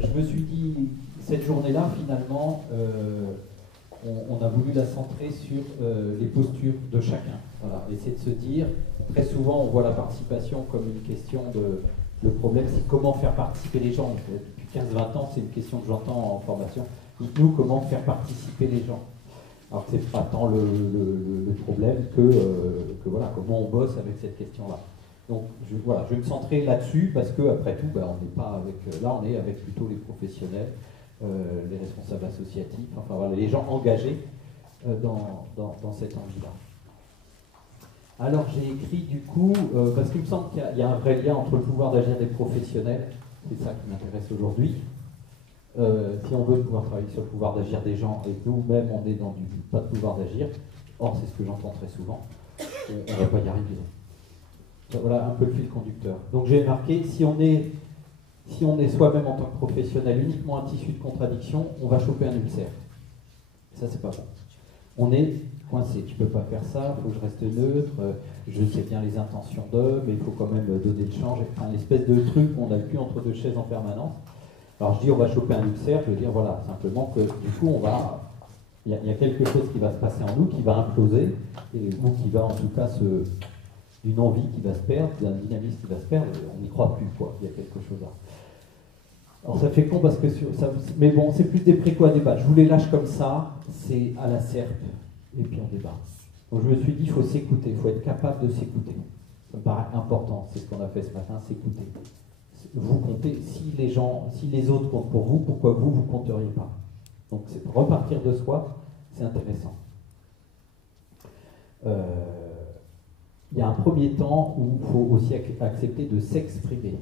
je me suis dit, cette journée-là, finalement, on a voulu la centrer sur les postures de chacun. Voilà. Et c'est de se dire, très souvent, on voit la participation comme une question de... Le problème, c'est comment faire participer les gens. Depuis 15-20 ans, c'est une question que j'entends en formation. Dites-nous comment faire participer les gens. Alors que ce n'est pas tant le problème que voilà, comment on bosse avec cette question-là. Donc voilà, je vais me centrer là-dessus parce que après tout, on n'est pas avec, là on est avec plutôt les professionnels, les responsables associatifs, enfin voilà, les gens engagés dans cette envie-là. Alors j'ai écrit du coup, parce qu'il me semble qu'il y a un vrai lien entre le pouvoir d'agir des professionnels, c'est ça qui m'intéresse aujourd'hui. Si on veut pouvoir travailler sur le pouvoir d'agir des gens et que nous-mêmes on est dans du pas de pouvoir d'agir, or c'est ce que j'entends très souvent, on ne va pas y arriver. Voilà un peu le fil conducteur. Donc j'ai marqué, si on est soi-même en tant que professionnel uniquement un tissu de contradiction, on va choper un ulcère. Ça c'est pas bon. On est coincé, je ne peux pas faire ça, il faut que je reste neutre, je sais bien les intentions d'eux, mais il faut quand même donner le change, enfin, une espèce de truc qu'on a le cul entre deux chaises en permanence. Alors je dis on va choper un ulcère, je veux dire voilà, simplement que du coup il y a quelque chose qui va se passer en nous, qui va imploser, ou qui va en tout cas d'une envie qui va se perdre, d'un dynamisme qui va se perdre, on n'y croit plus quoi, il y a quelque chose là. Alors ça fait con parce que mais bon, c'est plus des préco à débattre. Je vous les lâche comme ça, c'est à la serpe, et puis on débat. Donc je me suis dit, il faut s'écouter, il faut être capable de s'écouter. Ça me paraît important, c'est ce qu'on a fait ce matin, s'écouter. Vous comptez, si les autres comptent pour vous, pourquoi vous ne compteriez pas? Donc c'est pour repartir de soi, c'est intéressant. Il y a un premier temps où il faut aussi accepter de s'exprimer.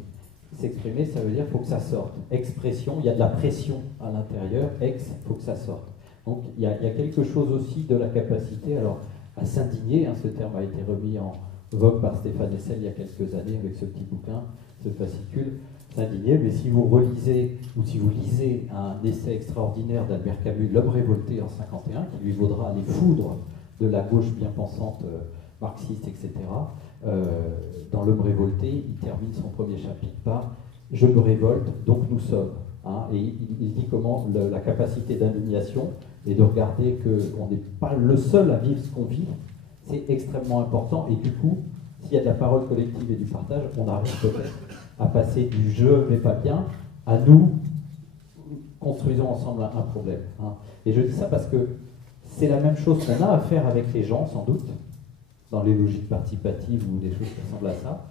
S'exprimer, ça veut dire qu'il faut que ça sorte. Expression, il y a de la pression à l'intérieur, il faut que ça sorte. Donc il y a quelque chose aussi de la capacité à s'indigner, ce terme a été remis en vogue par Stéphane Hessel il y a quelques années avec ce petit bouquin, ce fascicule, s'indigner, mais si vous relisez ou si vous lisez un essai extraordinaire d'Albert Camus, L'homme révolté en 1951, qui lui vaudra les foudres de la gauche bien pensante marxiste, etc., dans L'homme révolté, il termine son premier chapitre par « Je me révolte, donc nous sommes ». Et il dit comment la capacité d'indignation et de regarder qu'on n'est pas le seul à vivre ce qu'on vit, c'est extrêmement important. Et du coup, s'il y a de la parole collective et du partage, on arrive peut-être à passer du « je vais pas bien » à nous construisons ensemble un problème. Et je dis ça parce que c'est la même chose qu'on a à faire avec les gens, sans doute, dans les logiques participatives ou des choses qui ressemblent à ça.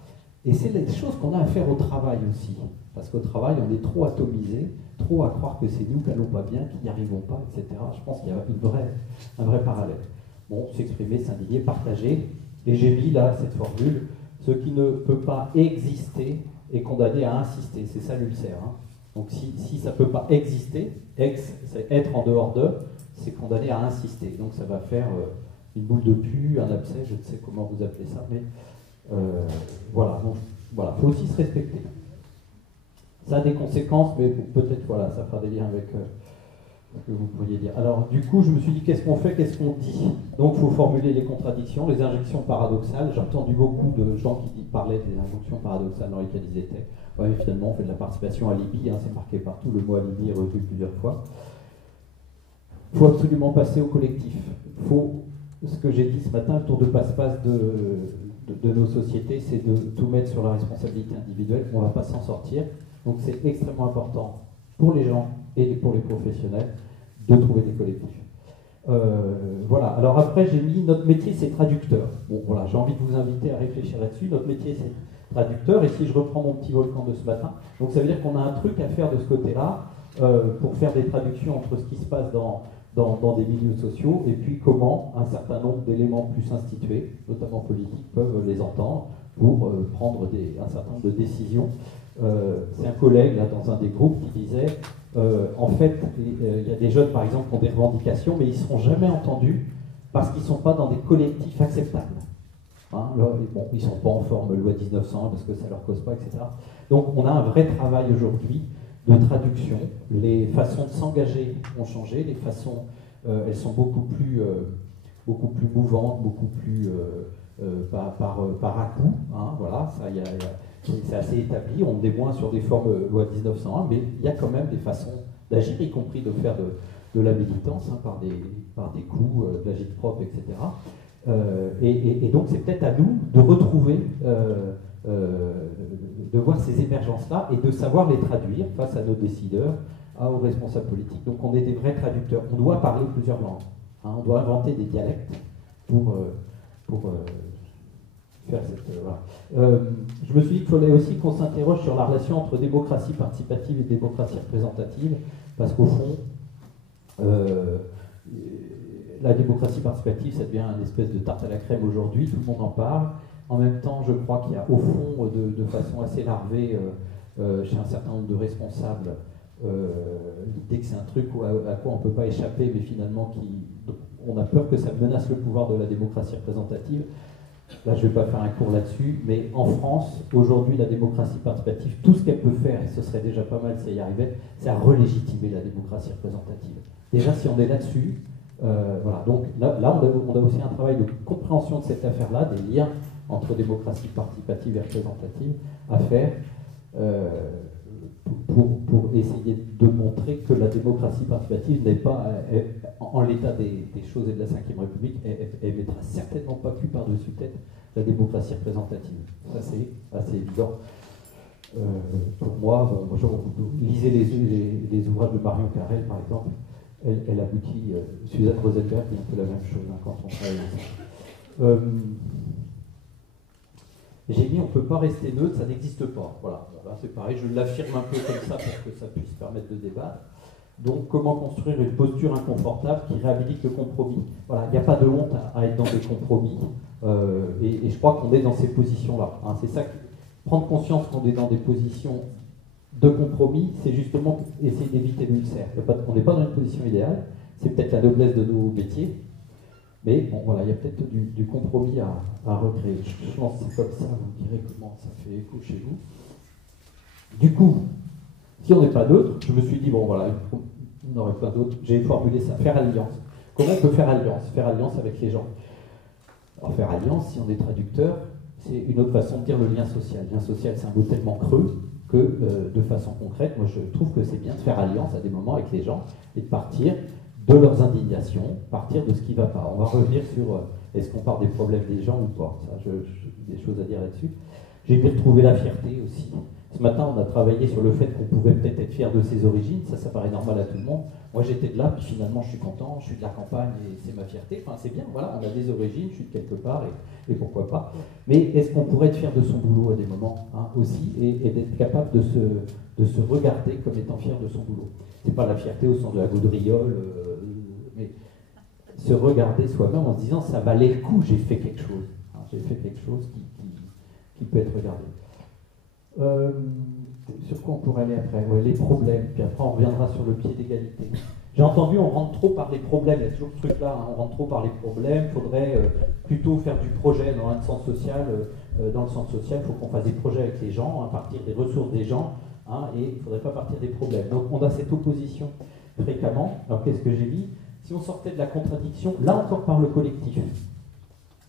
Et c'est des choses qu'on a à faire au travail aussi. Parce qu'au travail, on est trop atomisé, trop à croire que c'est nous qui n'allons pas bien, qui n'y arrivons pas, etc. Je pense qu'il y a un vrai parallèle. Bon, s'exprimer, s'indigner, partager. Et j'ai mis là cette formule, ce qui ne peut pas exister est condamné à insister. C'est ça l'ulcère. Donc si ça ne peut pas exister, c'est être en dehors d'eux, c'est condamné à insister. Donc ça va faire une boule de pu, un abcès, je ne sais comment vous appelez ça, mais voilà. Donc voilà, il faut aussi se respecter. Ça a des conséquences, mais peut-être voilà, ça fera des liens avec ce que vous pourriez dire. Alors du coup, je me suis dit, qu'est-ce qu'on fait, qu'est-ce qu'on dit? Donc il faut formuler les contradictions, les injonctions paradoxales. J'ai entendu beaucoup de gens qui parlaient des injonctions paradoxales dans lesquelles ils étaient. Ouais, finalement, on fait de la participation alibi, c'est marqué partout, le mot alibi est revenu plusieurs fois. Il faut absolument passer au collectif. Il faut, ce que j'ai dit ce matin, le tour de passe-passe de nos sociétés, c'est de tout mettre sur la responsabilité individuelle. On ne va pas s'en sortir. Donc c'est extrêmement important pour les gens et pour les professionnels de trouver des collectifs. Voilà. Alors après, j'ai mis notre métier, c'est traducteur. Bon, voilà, j'ai envie de vous inviter à réfléchir là-dessus. Notre métier, c'est traducteur. Et si je reprends mon petit volcan de ce matin, donc ça veut dire qu'on a un truc à faire de ce côté-là pour faire des traductions entre ce qui se passe dans des milieux sociaux et puis comment un certain nombre d'éléments plus institués, notamment politiques, peuvent les entendre pour prendre un certain nombre de décisions. C'est un collègue là, dans un des groupes qui disait en fait, il y a des jeunes par exemple qui ont des revendications, mais ils ne seront jamais entendus parce qu'ils ne sont pas dans des collectifs acceptables. Là, bon, ils ne sont pas en forme loi 1901 parce que ça ne leur cause pas, etc. Donc on a un vrai travail aujourd'hui de traduction. Les façons de s'engager ont changé, les façons, elles sont beaucoup plus mouvantes, beaucoup plus par à-coups. Voilà, ça, c'est assez établi, on est moins sur des formes loi de 1901, mais il y a quand même des façons d'agir, y compris de faire de la militance, hein, par des coups, de l'agit-prop, etc. Et donc c'est peut-être à nous de retrouver, de voir ces émergences-là et de savoir les traduire face à nos décideurs, aux responsables politiques. Donc on est des vrais traducteurs. On doit parler plusieurs langues. Hein, on doit inventer des dialectes pour faire cette... voilà. Je me suis dit qu'il fallait aussi qu'on s'interroge sur la relation entre démocratie participative et démocratie représentative, parce qu'au fond, la démocratie participative, ça devient une espèce de tarte à la crème aujourd'hui, tout le monde en parle. En même temps, je crois qu'il y a au fond, de façon assez larvée, chez un certain nombre de responsables, l'idée que c'est un truc à quoi on ne peut pas échapper, mais finalement on a peur que ça menace le pouvoir de la démocratie représentative. Là, je ne vais pas faire un cours là-dessus, mais en France, aujourd'hui, la démocratie participative, tout ce qu'elle peut faire, et ce serait déjà pas mal si elle y arrivait, c'est à relégitimer la démocratie représentative. Déjà, si on est là-dessus, voilà. Donc là on a aussi un travail de compréhension de cette affaire-là, des liens entre démocratie participative et représentative à faire pour essayer de montrer que la démocratie participative n'est pas, en l'état des choses et de la Ve République, elle ne mettra certainement pas cul par-dessus tête la démocratie représentative. Ça, c'est assez évident. Pour moi, lisez les ouvrages de Marion Carrel, par exemple. Elle aboutit, Suzanne Rosenberg, c'est un peu la même chose, hein, quand on travaille ensemble. J'ai dit on ne peut pas rester neutre, ça n'existe pas. Voilà, c'est pareil, je l'affirme un peu comme ça pour que ça puisse permettre de débattre. Donc, comment construire une posture inconfortable qui réhabilite le compromis? Voilà, il n'y a pas de honte à être dans des compromis, et je crois qu'on est dans ces positions-là. Hein, c'est ça, prendre conscience qu'on est dans des positions de compromis, c'est justement essayer d'éviter l'ulcère. On n'est pas dans une position idéale, c'est peut-être la noblesse de nos métiers, mais bon, voilà, il y a peut-être du compromis à recréer. Je lance ça comme ça, vous me direz comment ça fait écho chez vous. Du coup, si on n'est pas neutre, je me suis dit, bon voilà, on aurait plein d'autres, j'ai formulé ça, faire alliance. Comment on peut faire alliance? Faire alliance avec les gens. Alors faire alliance, si on est traducteur, c'est une autre façon de dire le lien social. Le lien social, c'est un mot tellement creux que, de façon concrète, moi je trouve que c'est bien de faire alliance à des moments avec les gens et de partir de leurs indignations, partir de ce qui ne va pas. On va revenir sur est-ce qu'on part des problèmes des gens ou pas. Ça, j'ai des choses à dire là-dessus. J'ai pu retrouver la fierté aussi. Ce matin, on a travaillé sur le fait qu'on pouvait peut-être être fier de ses origines. Ça paraît normal à tout le monde. Moi, j'étais de là, puis finalement, je suis content, je suis de la campagne et c'est ma fierté. Enfin, c'est bien, voilà, on a des origines, je suis de quelque part et pourquoi pas. Mais est-ce qu'on pourrait être fier de son boulot à des moments, hein, aussi, et d'être capable de se regarder comme étant fier de son boulot? C'est pas la fierté au sens de la gaudriole, mais se regarder soi-même en se disant ça valait le coup, j'ai fait quelque chose. Hein, j'ai fait quelque chose qui peut être regardé. Sur quoi on pourrait aller après? Ouais, les problèmes, puis après on reviendra sur le pied d'égalité. J'ai entendu on rentre trop par les problèmes, il y a toujours ce truc-là, hein, on rentre trop par les problèmes, il faudrait plutôt faire du projet dans le sens social. Dans le sens social, il faut qu'on fasse des projets avec les gens, à partir des ressources des gens, hein, et il ne faudrait pas partir des problèmes. Donc on a cette opposition fréquemment. Alors qu'est-ce que j'ai dit? Si on sortait de la contradiction, là encore par le collectif.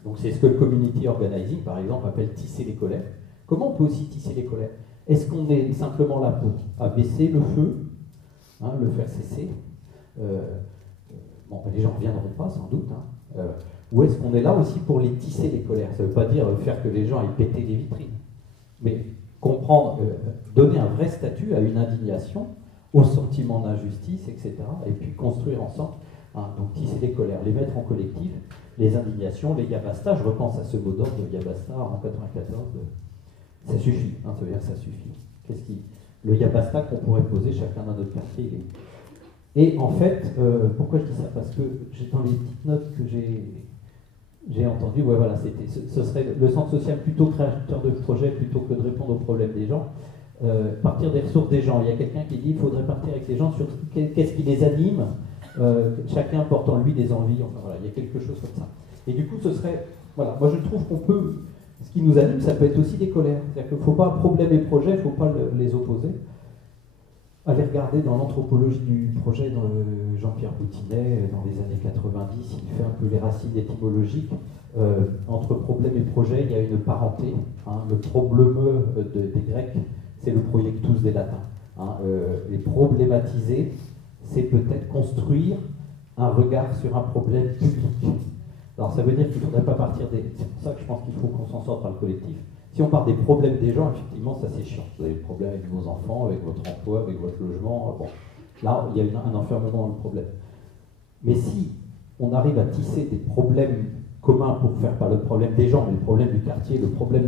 Donc c'est ce que le community organizing, par exemple, appelle tisser les colères. Comment on peut aussi tisser les colères? Est-ce qu'on est simplement là pour abaisser le feu, hein, le faire cesser? Bon, les gens ne reviendront pas, sans doute. Hein. Ou est-ce qu'on est là aussi pour les tisser les colères? Ça ne veut pas dire faire que les gens aillent péter les vitrines, mais comprendre, donner un vrai statut à une indignation, au sentiment d'injustice, etc. Et puis construire ensemble. Hein, donc tisser les colères, les mettre en collectif, les indignations, les yabasta. Je repense à ce mot d'ordre de yabasta en 94. Ça suffit, hein, ça veut dire que ça suffit. Le yabasta qu'on pourrait poser chacun dans notre quartier. Et en fait, pourquoi je dis ça? Parce que dans les petites notes que j'ai entendues, ouais, voilà, ce serait le centre social plutôt créateur de projet plutôt que de répondre aux problèmes des gens. Partir des ressources des gens. Il y a quelqu'un qui dit qu'il faudrait partir avec les gens sur qu'est-ce qui les anime, chacun porte en lui des envies. Enfin voilà, il y a quelque chose comme ça. Et du coup, ce serait, voilà, moi je trouve qu'on peut. Ce qui nous anime, ça peut être aussi des colères. C'est-à-dire qu'il ne faut pas problème et projet, il ne faut pas les opposer. allez regarder dans l'anthropologie du projet de Jean-Pierre Boutinet, dans les années 90, il fait un peu les racines étymologiques. Entre problème et projet, il y a une parenté. Hein. Le problème des Grecs, c'est le projectus des Latins. Hein. Les problématiser, c'est peut-être construire un regard sur un problème public. Alors ça veut dire qu'il ne faudrait pas partir des... C'est pour ça que je pense qu'il faut qu'on s'en sorte par le collectif. Si on part des problèmes des gens, effectivement, ça c'est chiant. Vous avez le problème avec vos enfants, avec votre emploi, avec votre logement. Bon, là, il y a un enfermement dans le problème. Mais si on arrive à tisser des problèmes communs pour faire pas le problème des gens, mais le problème du quartier, le problème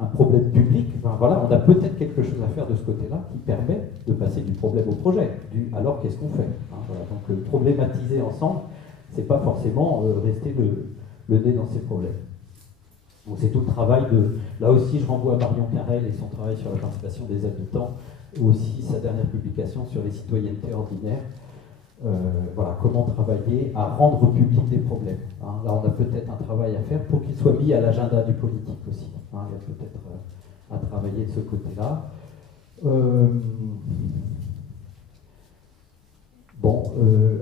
un problème public, enfin, voilà, on a peut-être quelque chose à faire de ce côté-là qui permet de passer du problème au projet. Alors qu'est-ce qu'on fait, hein, voilà. Donc problématiser ensemble, c'est pas forcément rester le nez dans ces problèmes. Donc c'est tout le travail de... Là aussi, je renvoie à Marion Carrel et son travail sur la participation des habitants, aussi sa dernière publication sur les citoyennetés ordinaires. Voilà, comment travailler à rendre public des problèmes. Hein. Là, on a peut-être un travail à faire pour qu'il soit mis à l'agenda du politique aussi. Hein. Il y a peut-être à travailler de ce côté-là.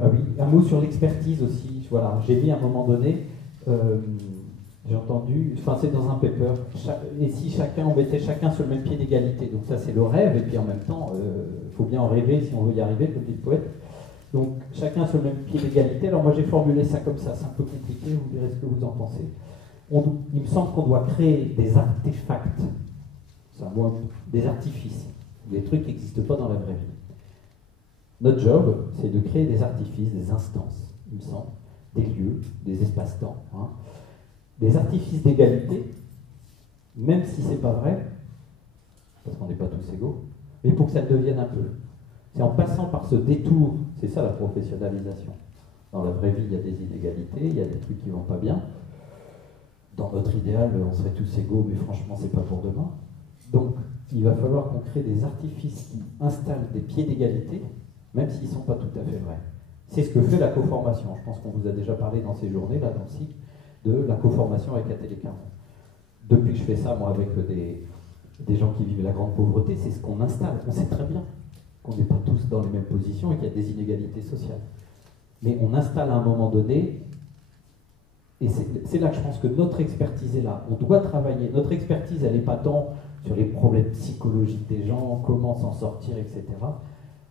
Ah oui, un mot sur l'expertise aussi. Voilà, j'ai mis à un moment donné, j'ai entendu, enfin c'est dans un paper, et si on mettait chacun sur le même pied d'égalité. Donc ça c'est le rêve, et puis en même temps, il faut bien en rêver si on veut y arriver, comme dit le poète. Donc chacun sur le même pied d'égalité. Alors moi j'ai formulé ça comme ça, c'est un peu compliqué, vous direz ce que vous en pensez. Il me semble qu'on doit créer des artefacts, des artifices, des trucs qui n'existent pas dans la vraie vie. Notre job, c'est de créer des artifices, des instances, il me semble, des lieux, des espaces-temps, hein, des artifices d'égalité, même si c'est pas vrai, parce qu'on n'est pas tous égaux, mais pour que ça le devienne un peu. C'est en passant par ce détour, c'est ça la professionnalisation. Dans la vraie vie, il y a des inégalités, il y a des trucs qui ne vont pas bien. Dans notre idéal, on serait tous égaux, mais franchement, c'est pas pour demain. Donc, il va falloir qu'on crée des artifices qui installent des pieds d'égalité, même s'ils ne sont pas tout à fait vrais. C'est ce que fait la coformation. Je pense qu'on vous a déjà parlé dans ces journées, là, dans le cycle, de la coformation avec Atelier Caron. Depuis que je fais ça, moi, avec des gens qui vivent la grande pauvreté, c'est ce qu'on installe. On sait très bien qu'on n'est pas tous dans les mêmes positions et qu'il y a des inégalités sociales. Mais on installe à un moment donné, et c'est là que je pense que notre expertise est là. On doit travailler. Notre expertise, elle n'est pas tant sur les problèmes psychologiques des gens, comment s'en sortir, etc.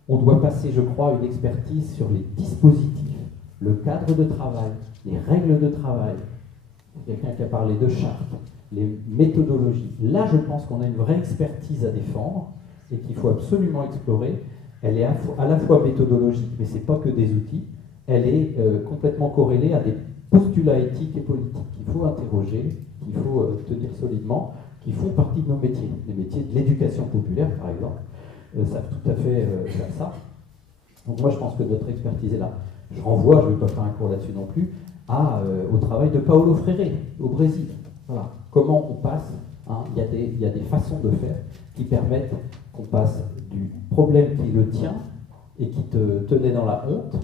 On doit passer, je crois, une expertise sur les dispositifs, le cadre de travail, les règles de travail. Quelqu'un qui a parlé de charte, les méthodologies. Là, je pense qu'on a une vraie expertise à défendre et qu'il faut absolument explorer. Elle est à la fois méthodologique, mais ce n'est pas que des outils. Elle est complètement corrélée à des postulats éthiques et politiques qu'il faut interroger, qu'il faut tenir solidement, qui font partie de nos métiers. Les métiers de l'éducation populaire, par exemple, savent tout à fait faire ça. Donc moi, je pense que notre expertise est là. Je renvoie, je ne vais pas faire un cours là-dessus non plus, au travail de Paulo Freire, au Brésil. Voilà. Comment on passe, hein, il y a des façons de faire qui permettent qu'on passe du problème qui est le tien et qui te tenait dans la honte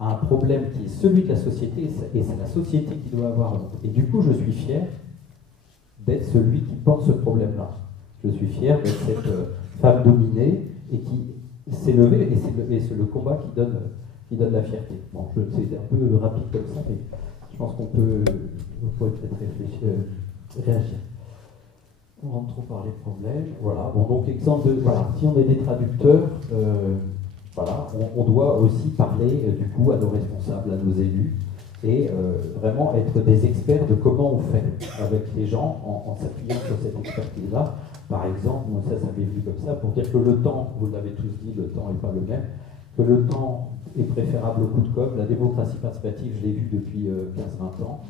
à un problème qui est celui de la société, et c'est la société qui doit avoir honte. Et du coup, je suis fier d'être celui qui porte ce problème-là. Je suis fier d'être cette femme dominée et qui s'est levée, et c'est le combat qui donne la fierté. Bon, c'est un peu rapide comme ça, mais je pense qu'on pourrait peut-être réfléchir, réagir. On rentre trop par les problèmes. Voilà. Bon, donc exemple de, voilà, si on est des traducteurs, voilà, on doit aussi parler du coup à nos responsables, à nos élus, et vraiment être des experts de comment on fait avec les gens en s'appuyant sur cette expertise-là. Par exemple, ça m'est venu comme ça, pour dire que le temps, vous l'avez tous dit, le temps n'est pas le même, que le temps est préférable au coup de com'. La démocratie participative, je l'ai vu depuis 15-20 ans.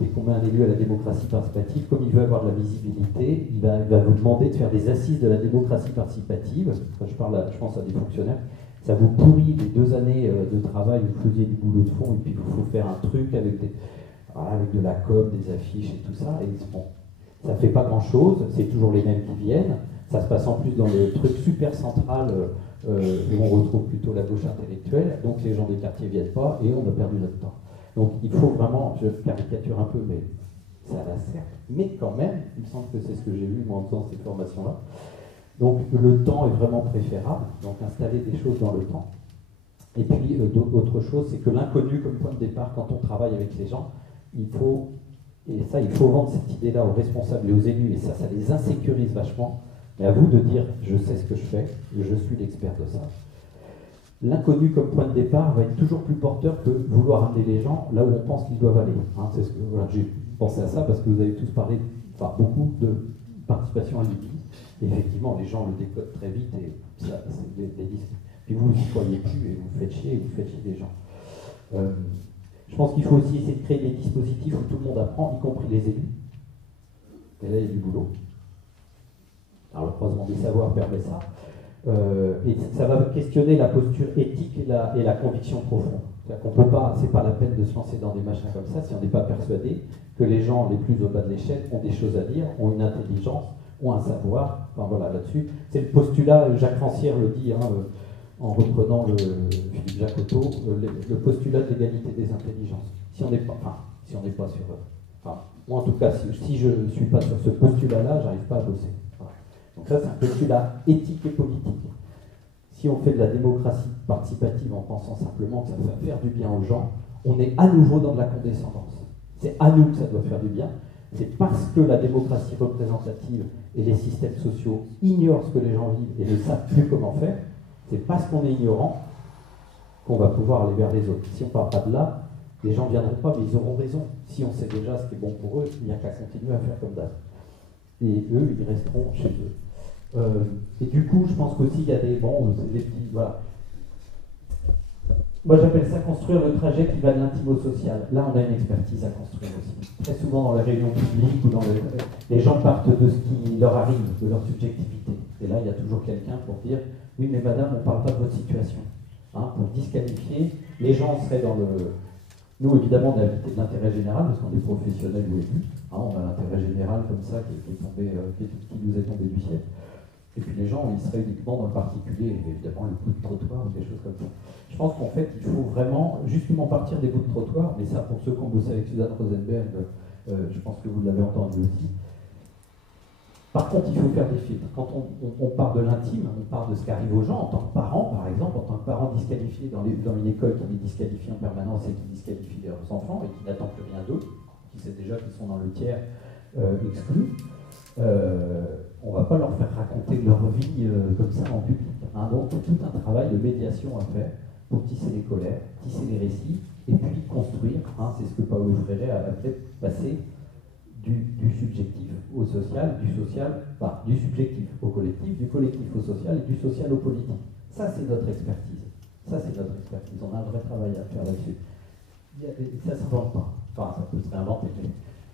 Dès qu'on met un élu à la démocratie participative, comme il veut avoir de la visibilité, il va vous demander de faire des assises de la démocratie participative. Quand je pense à des fonctionnaires. Ça vous pourrit les 2 années de travail où vous faisiez du boulot de fond, et puis il faut faire un truc avec de la com, des affiches et tout ça. Et bon, ça ne fait pas grand-chose, c'est toujours les mêmes qui viennent. Ça se passe en plus dans le truc super central où on retrouve plutôt la gauche intellectuelle. Donc les gens des quartiers ne viennent pas et on a perdu notre temps. Donc il faut vraiment, je caricature un peu, mais ça la sert. Mais quand même, il me semble que c'est ce que j'ai vu moi en faisant ces formations-là, Donc le temps est vraiment préférable, donc installer des choses dans le temps. Et puis autre chose, c'est que l'inconnu comme point de départ, quand on travaille avec les gens, il faut vendre cette idée-là aux responsables et aux élus, et ça les insécurise vachement. Mais à vous de dire, je sais ce que je fais, je suis l'expert de ça. L'inconnu comme point de départ va être toujours plus porteur que vouloir amener les gens là où on pense qu'ils doivent aller. Hein, c'est ce que, voilà, j'ai pensé à ça parce que vous avez tous parlé, enfin beaucoup de participation à l'UBI. Effectivement, les gens le décodent très vite et ça, c'est des disques. Puis vous n'y croyez plus et vous faites chier les gens. Je pense qu'il faut aussi essayer de créer des dispositifs où tout le monde apprend, y compris les élus. Et là, il y a du boulot. Alors, le croisement des savoirs permet ça. Et ça va questionner la posture éthique et la conviction profonde. C'est-à-dire qu'on peut pas, c'est pas la peine de se lancer dans des machins comme ça si on n'est pas persuadé que les gens les plus au bas de l'échelle ont des choses à dire, ont une intelligence, ont un savoir. Enfin voilà, là-dessus, c'est le postulat, Jacques Rancière le dit, hein, en reprenant Philippe Jacotot, le postulat de l'égalité des intelligences. Si on n'est pas sur... Enfin, moi en tout cas, si je ne suis pas sur ce postulat-là, j'arrive pas à bosser. Voilà. Donc ça, c'est un postulat éthique et politique. Si on fait de la démocratie participative en pensant simplement que ça va faire du bien aux gens, on est à nouveau dans de la condescendance. C'est à nous que ça doit faire du bien. C'est parce que la démocratie représentative et les systèmes sociaux ignorent ce que les gens vivent et ne savent plus comment faire. C'est parce qu'on est ignorant qu'on va pouvoir aller vers les autres. Si on ne part pas de là, les gens ne viendront pas, mais ils auront raison. Si on sait déjà ce qui est bon pour eux, il n'y a qu'à continuer à faire comme d'hab. Et eux, ils resteront chez eux. Et du coup, je pense qu'aussi, il y a des petits... Voilà. Moi, j'appelle ça construire le trajet qui va de l'intime au social. Là, on a une expertise à construire aussi. Très souvent, dans les réunions publiques ou les gens partent de ce qui leur arrive, de leur subjectivité. Et là, il y a toujours quelqu'un pour dire « Oui, mais madame, on ne parle pas de votre situation. Hein, » pour disqualifier, les gens seraient dans le... Nous, évidemment, on a invité de l'intérêt général, parce qu'on est professionnels ou élus. Hein, on a l'intérêt général comme ça qui nous est tombé du ciel. Et puis les gens, ils seraient uniquement dans le particulier, évidemment, le bout de trottoir ou des choses comme ça. Je pense qu'en fait, il faut vraiment justement partir des bouts de trottoir, mais ça, pour ceux qui ont bossé avec Suzanne Rosenberg, je pense que vous l'avez entendu aussi. Par contre, il faut faire des filtres. Quand on part de l'intime, on part de ce qui arrive aux gens, en tant que parent, par exemple, en tant que parent disqualifié dans une école qui les disqualifie en permanence et qui disqualifie leurs enfants et qui n'attend plus rien d'eux, qui sait déjà qu'ils sont dans le tiers exclus. On ne va pas leur faire raconter leur vie comme ça en public. Hein. Donc, tout un travail de médiation à faire pour tisser les colères, tisser les récits, et puis construire. Hein, c'est ce que Paulo Freire a fait passer du subjectif au social, du subjectif au collectif, du collectif au social et du social au politique. Ça, c'est notre expertise. On a un vrai travail à faire là-dessus. Ça ne s'invente pas. Enfin, ça peut se réinventer, mais...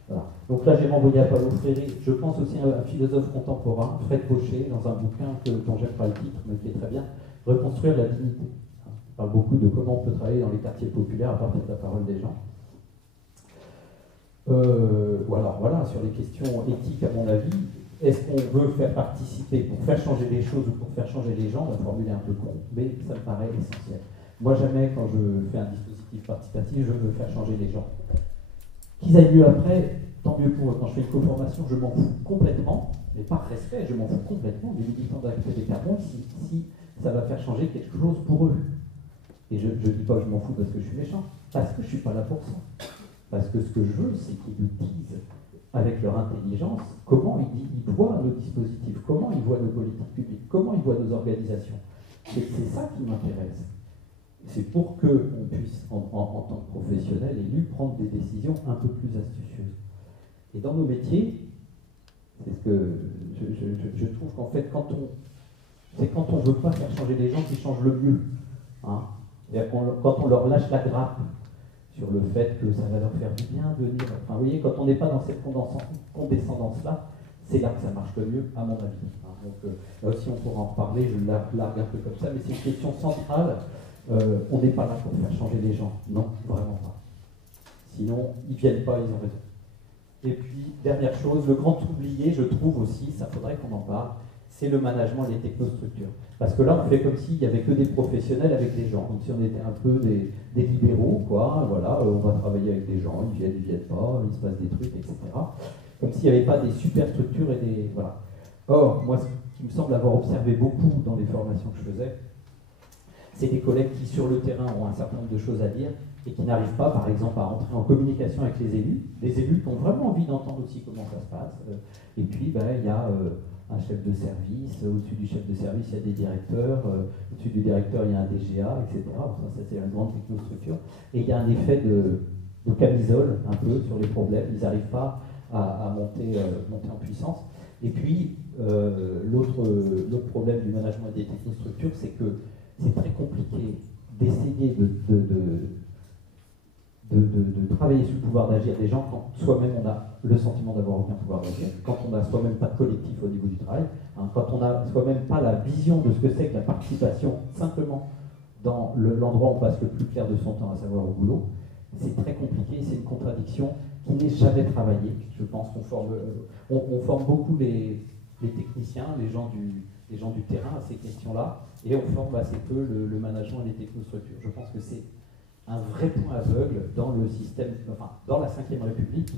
Voilà. Donc là, j'ai renvoyé à Paulo Freire, je pense aussi à un philosophe contemporain, Fred Pochet, dans un bouquin dont j'aime pas le titre, mais qui est très bien, Reconstruire la dignité. Il parle beaucoup de comment on peut travailler dans les quartiers populaires à partir de la parole des gens. Voilà, sur les questions éthiques, à mon avis, est-ce qu'on veut faire participer pour faire changer les choses ou pour faire changer les gens? La formule est un peu con, mais ça me paraît essentiel. Moi, jamais, quand je fais un dispositif participatif, je veux faire changer les gens. Qu'ils aillent mieux après, tant mieux pour eux. Quand je fais une co-formation, je m'en fous complètement, mais par respect, je m'en fous complètement des militants de la République des Carbone si ça va faire changer quelque chose pour eux. Et je ne dis pas que je m'en fous parce que je suis méchant, parce que je ne suis pas là pour ça. Parce que ce que je veux, c'est qu'ils nous disent, avec leur intelligence, comment ils voient nos dispositifs, comment ils voient nos politiques publiques, comment ils voient nos organisations. C'est ça qui m'intéresse. C'est pour qu'on puisse, en tant que professionnel élu, prendre des décisions un peu plus astucieuses. Et dans nos métiers, c'est ce que je trouve qu'en fait, quand on ne veut pas faire changer les gens qui changent le mieux. Hein. Quand on leur lâche la grappe sur le fait que ça va leur faire du bien de venir. Enfin, vous voyez, quand on n'est pas dans cette condescendance-là, c'est là que ça marche le mieux, à mon avis. Hein. Donc là aussi, on pourra en reparler, je largue un peu comme ça, mais c'est une question centrale. On n'est pas là pour faire changer les gens. Non, vraiment pas. Sinon, ils ne viennent pas, ils ont raison. Et puis, dernière chose, le grand oublié, je trouve aussi, ça faudrait qu'on en parle, c'est le management des technostructures. Parce que là, on fait comme s'il n'y avait que des professionnels avec des gens, comme si on était un peu des libéraux, quoi. Voilà, on va travailler avec des gens, ils viennent pas, il se passe des trucs, etc. Comme s'il n'y avait pas des super structures et des... Voilà. Or, moi, ce qui me semble avoir observé beaucoup dans les formations que je faisais, c'est des collègues qui, sur le terrain, ont un certain nombre de choses à dire et qui n'arrivent pas, par exemple, à entrer en communication avec les élus. Des élus qui ont vraiment envie d'entendre aussi comment ça se passe. Et puis, il y a un chef de service, au-dessus du chef de service, il y a des directeurs, au-dessus du directeur, il y a un DGA, etc. Enfin, ça, c'est une grande technostructure. Et il y a un effet de camisole, un peu, sur les problèmes. Ils n'arrivent pas à monter en puissance. Et puis, l'autre problème du management des technostructures, c'est que c'est très compliqué d'essayer de travailler sur le pouvoir d'agir des gens quand soi-même on a le sentiment d'avoir aucun pouvoir d'agir, quand on n'a soi-même pas de collectif au niveau du travail, hein, quand on n'a soi-même pas la vision de ce que c'est que la participation simplement dans l'endroit où on passe le plus clair de son temps, à savoir au boulot. C'est très compliqué, c'est une contradiction qui n'est jamais travaillée. Je pense qu'on forme, on forme beaucoup les techniciens, les gens du terrain à ces questions-là, et on forme assez peu le management et les technostructures. Je pense que c'est un vrai point aveugle dans le système, enfin, dans la Ve République,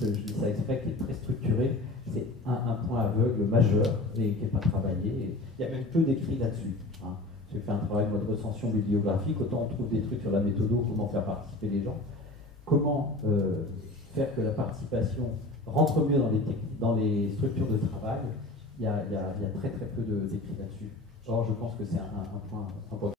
je dis ça exprès, qui est très structuré, c'est un point aveugle majeur et qui n'est pas travaillé. Il y a même peu d'écrits là-dessus. Hein. J'ai fait un travail de recension bibliographique, autant on trouve des trucs sur la méthode, comment faire participer les gens, comment faire que la participation rentre mieux dans les structures de travail. Il y a très très peu d'écrits là-dessus. Or, je pense que c'est un point important.